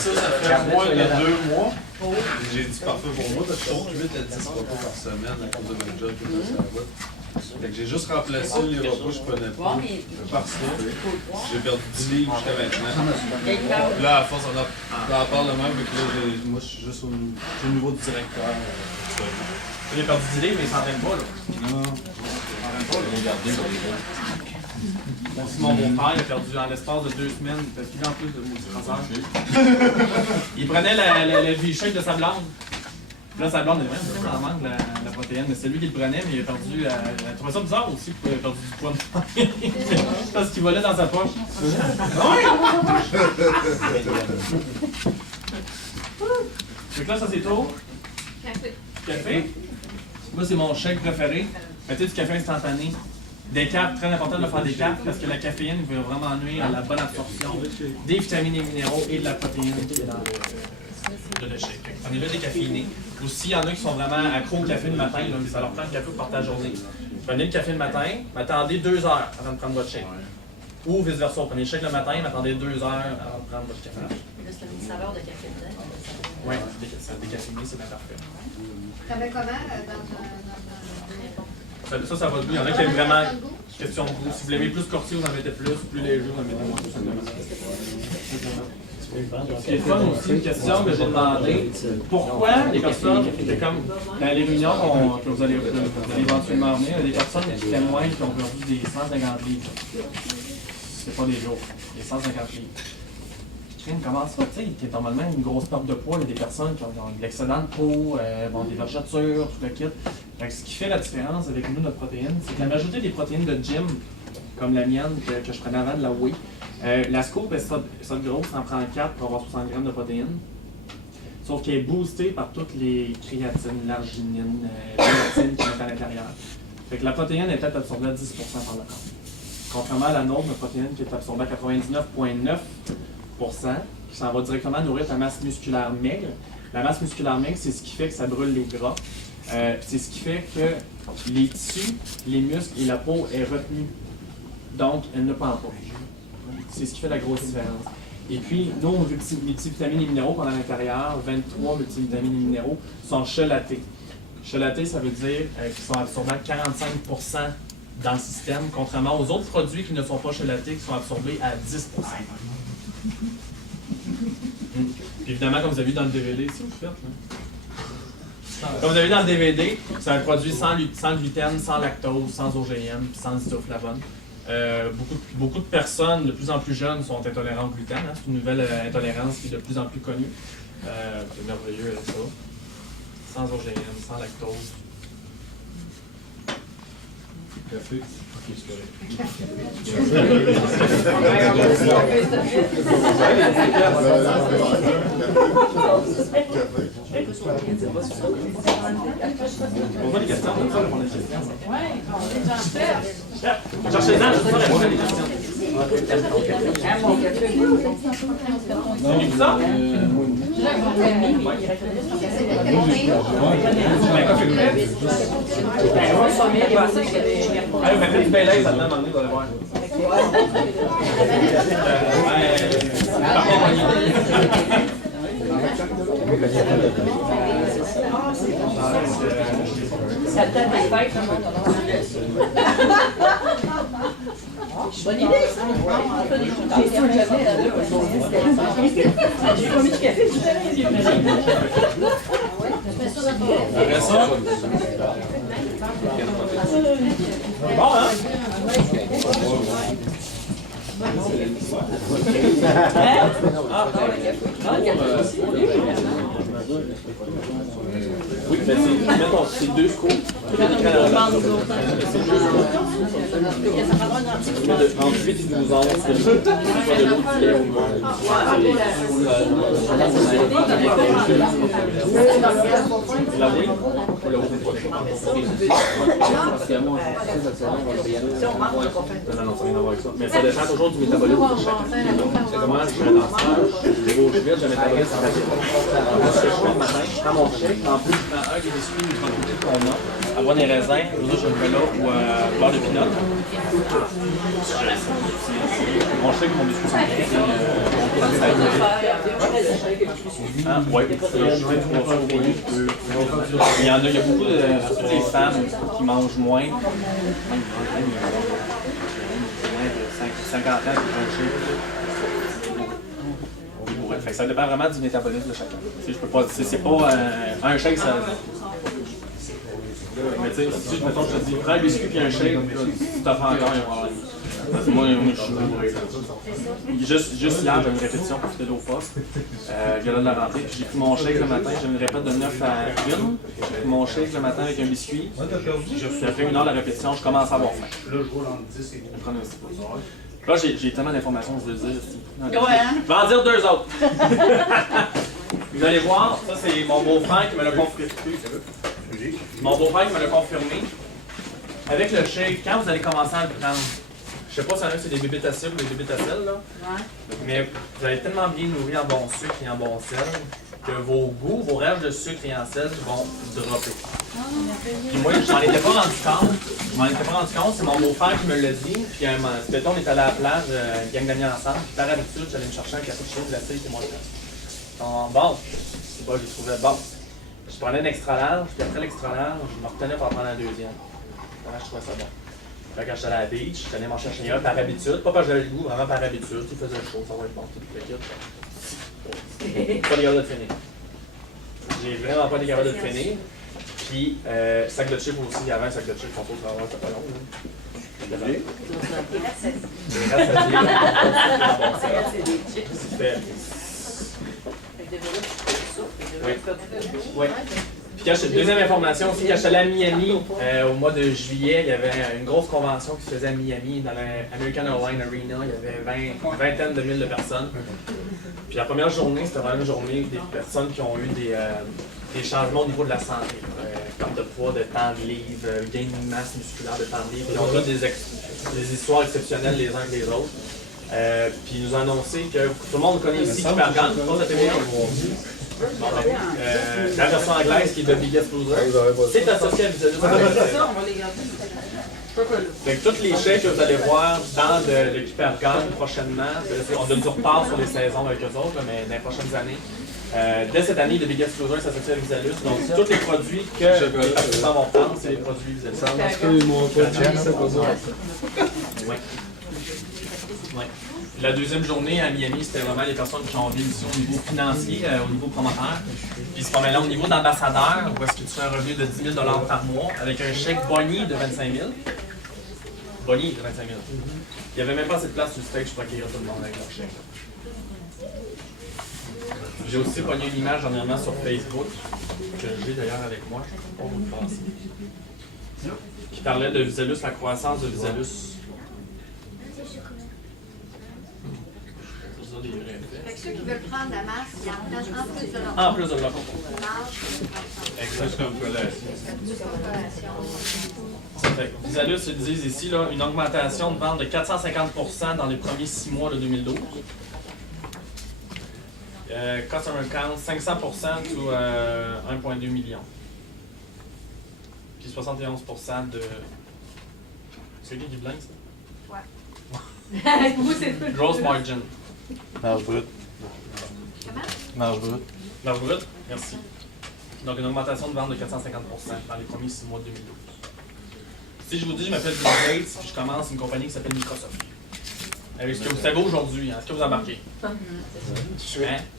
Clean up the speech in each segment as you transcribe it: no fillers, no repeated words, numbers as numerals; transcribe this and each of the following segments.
ça fait moins de 2 mois. J'ai dit parfait pour moi, parce que je compte 8 à 10 repas par semaine à cause de mon job et de ça. Fait que j'ai juste remplacé les repas que je prenais pas par ça. J'ai perdu 10 livres jusqu'à maintenant. Là, à force, on en parle de même, que là, moi, je suis juste au niveau du directeur. Il a perdu 10 livres, mais il s'entraîne pas, là. Non, il s'entraîne pas, là. Bon, Simon, mon père, il a perdu en l'espace de 2 semaines, parce qu'il a en plus de maudit cancer. Il prenait le V-shake de sa blonde. Là, sa blonde, elle manque la protéine. C'est lui qui le prenait, mais il a perdu. Elle trouvait ça bizarre aussi qu'il ait perdu du poids de parce qu'il volait dans sa poche. Donc là, ça c'est tout. Café. Moi, c'est mon shake préféré. Mettez du café instantané. Des capes, très important de faire des capes parce que la caféine va vraiment nuire à la bonne absorption des vitamines et minéraux et de la protéine qui est dans le shake. Prenez-le décaféiné. Aussi, il y en a qui sont vraiment accros au café le matin, là, mais ça leur prend le café pour partir la journée. Prenez le café le matin, mais attendez 2 heures avant de prendre votre shake. Ou vice-versa, prenez le shake le matin, mais attendez 2 heures avant de prendre votre café. Là, c'est une saveur de café dedans. Oui, décaféiné, c'est bien parfait. Ça va comment Ça va de goût. Il y en a qui aiment vraiment question de goût. Si vous l'aimez plus corsé, vous en mettez plus. Plus léger, vous en mettez moins. Ce qui est fun aussi, une question que j'ai demandé. Pourquoi les personnes, c'est comme dans les réunions que vous allez éventuellement venir, il y a des personnes qui témoignent qui ont perdu des 150 livres. C'est pas des jours, des 150 livres. Comment ça, tu sais, normalement une grosse perte de poids, il y a des personnes qui ont de l'excédent de peau, des vergetures, tout le kit. Donc, ce qui fait la différence avec nous, notre protéine, c'est que la majorité des protéines de gym, comme la mienne, que je prenais avant de la whey, la scope, ça grosse, en prend 4 pour avoir 60 grammes de protéines. Sauf qu'elle est boostée par toutes les créatines, l'arginine, l'élatine qui sont à l'intérieur. Fait que la protéine est peut-être absorbée à 10% par le corps. Contrairement à la nôtre, notre protéine qui est absorbée à 99,9%, qui s'en va directement nourrir ta masse musculaire maigre. La masse musculaire maigre, c'est ce qui fait que ça brûle les gras. C'est ce qui fait que les tissus, les muscles et la peau est retenue. Donc, elle ne pend pas. C'est ce qui fait la grosse différence. Et puis, nos multivitamines et minéraux qu'on a à l'intérieur, 23 multivitamines et minéraux, sont chelatés. Chelatés, ça veut dire qu'ils sont absorbés à 45% dans le système, contrairement aux autres produits qui ne sont pas chelatés, qui sont absorbés à 10%. Puis évidemment, comme vous avez vu dans le DVD, si vous faites, comme vous avez vu dans le DVD, c'est un produit sans gluten, sans lactose, sans OGM, sans isoflavone. Beaucoup de personnes, de plus en plus jeunes, sont intolérants au gluten. Hein? C'est une nouvelle intolérance qui est de plus en plus connue. C'est merveilleux avec ça. Sans OGM, sans lactose. Café. Ok, c'est correct. On voit les questions, on va répondre à des questions. Oui, on est déjà en fait. Cherchez-en, je vais répondre à des questions. C'est mieux que ça? Ah, mais faites du Baileys là-dedans, à un moment donné, vous allez voir. Par contre, Ça te donne des fêtes, tout le monde a bonne idée, ça! J'ai sûr que j'avais la deux aujourd'hui. J'ai pas mis de café, tout à l'heure. Après ça, bon, hein? Oui, mais c'est 2 scoops. Entre 8 et 12 ans, c'est de l'eau du lait au moins. La oui? pas le haut, pas le bas. Non, ça n'a rien à voir avec ça. Mais ça dépend toujours du métabolisme de chacun. C'est comment je suis un danseur, je bouge vite, je métabolise rapide. Ce que je fais le matin, je prends mon shake, en plus je prends un des biscuits ou du qu'on a, avoir des raisins, là je le mets là, ou beurre de pinot. Mon shake, mon biscuit, c'est ouais, il y en a, il y a beaucoup surtout des femmes qui mangent moins, même de 50 ans qui font un shake. Ça dépend vraiment du métabolisme de chacun. Je peux pas, c'est pas un shake, ça. Mais tu sais, si mettons, je te dis, prends un biscuit puis un shake, tu t'en fais encore un problème. Moi, je suis bourré. Juste hier, j'ai une répétition pour Fidel au poste. Gala de la rentrée. J'ai pris mon shake le matin, j'ai une répète de 9 à 1. J'ai pris mon shake le matin avec un biscuit. Après 1 heure de la répétition, je commence à avoir faim. Je vais prendre un petit peu. Là, j'ai tellement d'informations, je veux le dire. Je vais en dire 2 autres. Vous allez voir, ça c'est mon beau-frère qui me l'a confirmé. Mon beau-frère qui me l'a confirmé. Avec le shake, quand vous allez commencer à le prendre, je sais pas si c'est des bébites à cible ou des bébites à sel, là, mais vous allez tellement bien nourrir en bon sucre et en bon sel que vos goûts, vos rêves de sucre et en sel vont dropper. Puis moi, je m'en étais pas rendu compte. C'est mon beau-frère qui me l'a dit. Puis on est allé à la plage, une gang d'amis ensemble. Puis par habitude, j'allais me chercher un café chaud glacé et moi bon, c'est pas, je le trouvais bon. Je prenais un extra large, puis après l'extra large, je me retenais pour en prendre un deuxième. Je trouvais ça bon. Quand j'étais à la beach, j'allais m'en chercher un par habitude, pas parce que j'avais le goût, vraiment par habitude. Il faisait chaud, ça va être bon, tout le kit. Pas capable de finir. J'ai vraiment pas été capable de finir. Puis, sac de chips aussi, il y avait un sac de chips qu'on peut avoir, c'était pas long. Oui. Puis deuxième information aussi, quand j'étais allé à Miami au mois de juillet, il y avait une grosse convention qui se faisait à Miami dans l'American Airlines Arena. Il y avait une vingtaine de mille de personnes. Puis la première journée, c'était vraiment une journée des personnes qui ont eu des changements au niveau de la santé. Perte de poids, de temps de livre, gain de masse musculaire, de temps de livre. Ils ont tous des histoires exceptionnelles les uns que les autres. Puis ils nous ont annoncé que tout le monde connaît ici Hypergan, pas la télé. La version anglaise qui est The Biggest Loser, c'est associé à Visualus. Fait que tous les chèques que vous allez voir dans l'équipe Hypergan prochainement, on donne du retard sur les saisons avec eux autres, mais dans les prochaines années. Dès cette année, The Biggest Loser s'associe à Visualus. Donc, tous les produits que les participants vont prendre, c'est les produits Visualus. Oui. La deuxième journée à Miami, c'était vraiment les personnes qui ont envie ici au niveau financier, au niveau promoteur. Puis ce moment-là, au niveau d'ambassadeur, où est-ce que tu fais un revenu de 10 000 $ par mois avec un chèque Bonnie de 25 000. Bonnie de 25 000. Il n'y avait même pas assez de place sur le stage pour accueillir tout le monde avec leur chèque. J'ai aussi pogné une image dernièrement sur Facebook, que j'ai d'ailleurs avec moi, je ne sais pas où le passer, qui parlait de Visualus, la croissance de Visualus. Fait que ceux qui veulent prendre la masse, ils en prennent en plus de leur En plus de leur Exactement. Visualus, ils disent ici là, une augmentation de vente de 450% dans les premiers 6 mois de 2012. Customer count, 500% to 1,2 million. Puis 71% de... C'est qui blanc, ça? Ouais. Vous, c'est tout. Gross margin. Marge brute. Comment? Marge brute. Marge brute, merci. Donc une augmentation de vente de 450% dans les premiers 6 mois de 2012. Si je vous dis, je m'appelle Bill Gates, puis je commence une compagnie qui s'appelle Microsoft. Avec ce que vous savez aujourd'hui, est-ce que vous embarquez? Hein?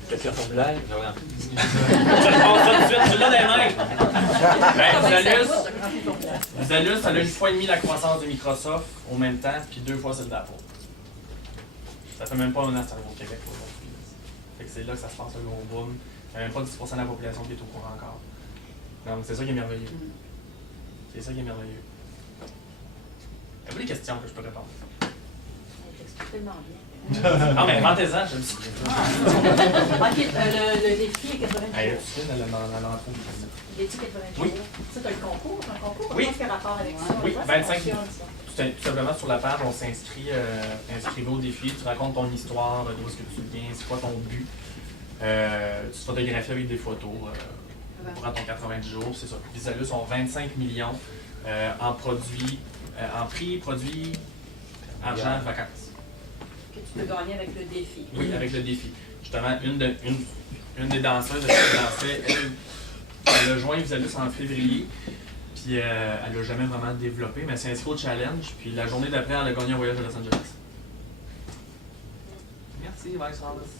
Question formulaire. Je réponds ça tout de suite, tu l'as dans les mains. Visualus, ça a 1,5 fois la croissance de Microsoft au même temps, puis 2 fois celle d'Apple. Ça fait même pas un an que ça arrive au Québec aujourd'hui. Fait que c'est là que ça se passe le gros boom. Il n'y a même pas 10% de la population qui est au courant encore. Donc c'est ça qui est merveilleux. C'est ça qui est merveilleux. Avez-vous des questions que je peux répondre? Tellement bien. Non, mais inventez-en, j'aime ça. OK, le défi est 80 Hey, jours. tu sais, elle en trouve. Il est-tu 80 jours? Oui. Ça, tu as le concours? Un concours? Oui. Qu'est-ce qui a rapport avec ça? Oui, Comment 25 ça fonctionne, ça? Tout simplement sur la page, on s'inscrit, inscrivez au défi, tu racontes ton histoire, d'où est-ce que tu viens, c'est quoi ton but. Tu te photographies avec des photos durant ton 90 jours, c'est ça. Les Visualus ont 25 millions en produits, en prix, produits, argent, vacances. Que tu peux gagner avec le défi. Oui, avec le défi. Justement, une des danseuses qui dansait, elle a joint Visualus en février. Puis elle l'a jamais vraiment développé, mais elle s'est inscrite au challenge. Puis la journée d'après, elle a gagné un voyage à Los Angeles. Merci, Vice-Wallace.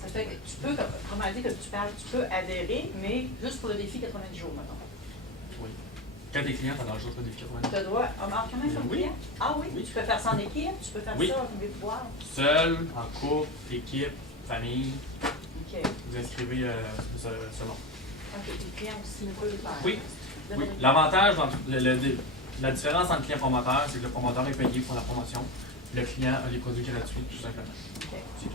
Ça fait que tu peux, comment dire que tu parles, tu peux adhérer, mais juste pour le défi 90 jours, maintenant. Oui. Quand t'es client, t'as juste le défi 90. Tu dois, quand même, comme Oui. client? Ah oui? Oui. Tu peux faire ça en équipe, tu peux faire Oui. ça au milieu de pouvoir. Seul, en couple, équipe, famille, OK. vous inscrivez ce nom. OK, les clients aussi peuvent le faire. Oui. Oui. L'avantage, la différence entre client et promoteur, c'est que le promoteur est payé pour la promotion. Le client a les produits gratuits, tout simplement. OK. C'est tout.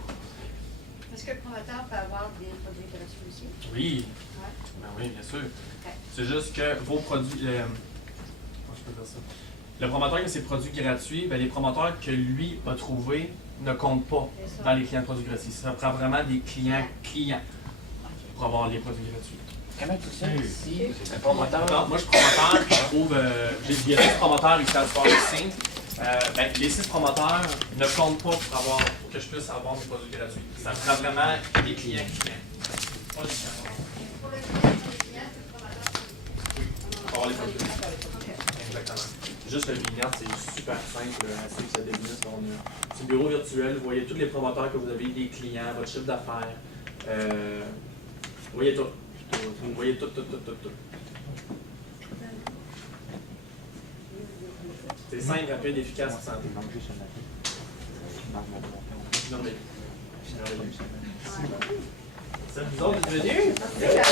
Est-ce que le promoteur peut avoir des produits gratuits aussi? Oui. Ouais. Ben oui, bien sûr. C'est juste que vos produits. Comment je peux dire ça? Le promoteur qui a ses produits gratuits, ben les promoteurs que lui a trouvés ne comptent pas C'est ça. dans les clients de produits gratuits. Ça prend vraiment des clients pour avoir les produits gratuits. Comment tu sais si un promoteur. Non, moi je suis promoteur, puis je trouve. Il y a 6 promoteurs ici à Sport Racing. Ben, les 6 promoteurs ne comptent pas pour que je puisse avoir mes produits gratuits. Ça me prend vraiment des clients. Pas des clients. Pour le client, c'est le promoteur. Pour avoir les produits gratuits. Exactement. Juste le vignette, c'est super simple à suivre sa business. C'est un bureau virtuel, vous voyez tous les promoteurs que vous avez, des clients, votre chiffre d'affaires. Vous voyez tout. Vous voyez tout. C'est simple, rapide, efficace, santé. Non, mais. C'est vous autres, vous êtes venus? C'est la